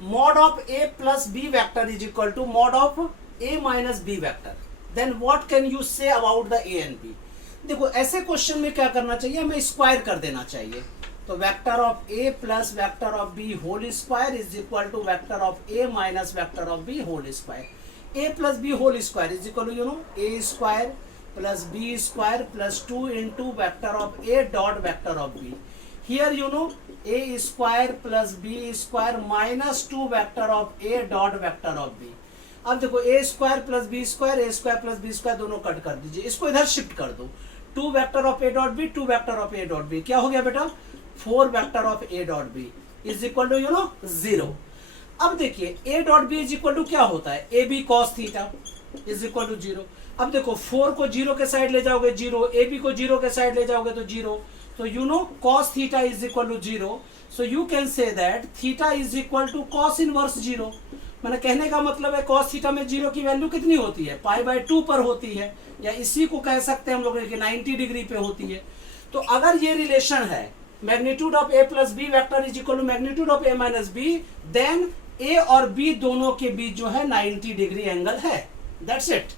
mod of a plus b vector is equal to mod of a minus b vector, then what can you say about the a and b? देखो ऐसे question में क्या करना चाहिए, हमें square कर देना चाहिए। तो vector of a plus vector of b whole square is equal to vector of a minus vector of b whole square. a plus b whole square is equal to a square plus b square plus 2 into vector of a dot vector of b। Here a square plus b square minus 2 vector of a dot vector of b। अब देखो a square plus b square, a square plus b square दोनों cut कर दीजिए, इसको इधर shift कर दो। 2 vector of a dot b, 2 vector of a dot b, क्या हो गया बेटा 4 vector of a dot b is equal to 0। अब देखिए a dot b is equal to क्या होता है, a b cos theta is equal to 0। अब देखो 4 को 0 के साइड ले जाओगे 0, a b को 0 के साइड ले जाओगे तो 0। So cos theta is equal to 0. So you can say that theta is equal to cos inverse 0। मैंने कहने का मतलब है cos theta में 0 की वैल्यू कितनी होती है, पाई बाय 2 पर होती है, या इसी को कह सकते हैं हम लोग कि 90 डिग्री पे होती है। तो अगर ये रिलेशन है magnitude of a plus B vector is equal to magnitude of a minus B, then a और b दोनों के बीच जो है 90 डिग्री एंगल है। That's it.